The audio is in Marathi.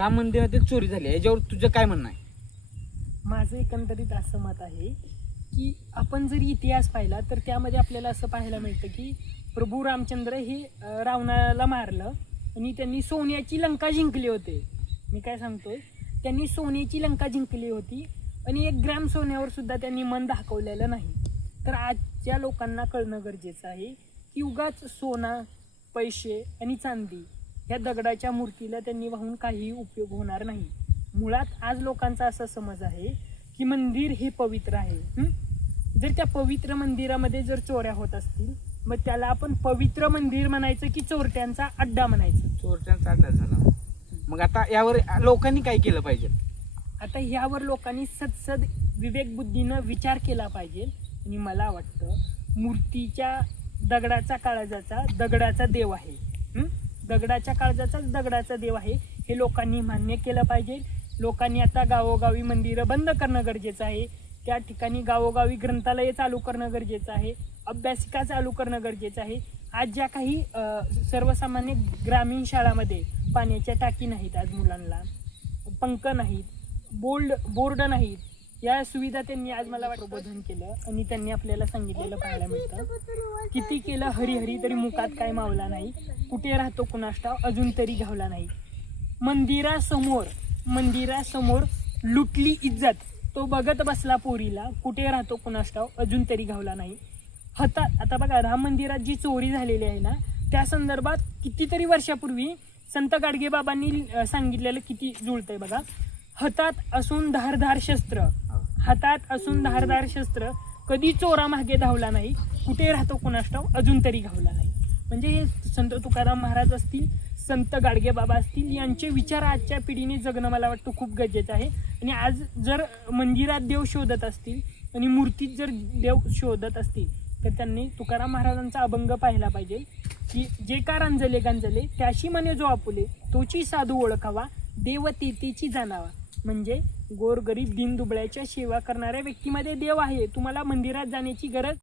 राम मंदिरातील चोरी झाली याच्यावर तुझं काय म्हणणं आहे? माझं एकंदरीत असं मत आहे की आपण जर इतिहास पाहिला तर त्यामध्ये आपल्याला असं पाहायला मिळतं की प्रभू रामचंद्र हे रावणाला मारलं आणि त्यांनी सोन्याची लंका जिंकली होते. मी काय सांगतोय, त्यांनी सोन्याची लंका जिंकली होती आणि 1 ग्रॅम सोन्यावर सुद्धा त्यांनी मन दाखवलेलं नाही. तर आजच्या लोकांना कळणं गरजेचं आहे की उगाच सोना, पैसे आणि चांदी या दगडाच्या मूर्तीला त्यांनी वाहून काही उपयोग होणार नाही. मुळात आज लोकांचा असा समज आहे की मंदिर हे पवित्र आहे. जर त्या पवित्र मंदिरामध्ये जर चोऱ्या होत असतील मग त्याला आपण पवित्र मंदिर म्हणायचं की चोरट्यांचा अड्डा म्हणायचं? चोरट्यांचा अड्डा झाला. मग आता यावर लोकांनी काय केलं पाहिजे? आता ह्यावर लोकांनी सदसद विवेकबुद्धीनं विचार केला पाहिजे. आणि मला वाटतं मूर्तीच्या दगडाचा काळजाचा दगडाचा देव आहे, दगडाच्या काळजाचा दगडाचा देव आहे हे लोकांनी मान्य केलं पाहिजे. लोकांनी आता गावोगावी मंदिरं बंद करणं गरजेचं आहे. त्या ठिकाणी गावोगावी ग्रंथालये चालू करणं गरजेचं आहे, अभ्यासिका चालू करणं गरजेचं आहे. आज ज्या काही सर्वसामान्य ग्रामीण शाळामध्ये पाण्याच्या टाकी नाहीत, आज मुलांना पंख नाहीत, बोर्ड नाहीत, या सुविधा त्यांनी आज मला वाटतं प्रबोधन केलं आणि त्यांनी आपल्याला सांगितलेलं पाहायला मिळतं. किती केलं हरिहरी तरी मुखात काय मावला नाही, कुठे राहतो कुणास ठाव अजून तरी घावला नाही. मंदिरासमोर लुटली इज्जत, तो बघत बसला पोरीला, कुठे राहतो कुणास ठाव अजून तरी घावला नाही. आता बघा, राम मंदिरात जी चोरी झालेली आहे ना, त्या संदर्भात कितीतरी वर्षापूर्वी संत गाडगेबाबांनी सांगितलेलं किती जुळतंय बघा. हातात असून धारधार शस्त्र, कधी चोरा मागे धावला नाही, कुठे राहतो कुणास ठाव अजून तरी घावला नाही. म्हणजे हे संत तुकाराम महाराज असतील, संत गाडगेबाबा असतील, यांचे विचार आजच्या पिढीने जगणं मला वाटतं खूप गरजेचं आहे. आणि आज जर मंदिरात देव शोधत असतील आणि मूर्तीत जर देव शोधत असतील तर त्यांनी तुकाराम महाराजांचा अभंग पाहिला पाहिजे की जे का गांजले त्याशी मने जो आपुले, तोची साधू ओळखावा, देव तेची जाणावा. म्हणजे गोरगरीब दीनदुबळ्याच्या सेवा करणाऱ्या व्यक्तीमध्ये देव आहे. तुम्हाला मंदिरात जाण्याची गरज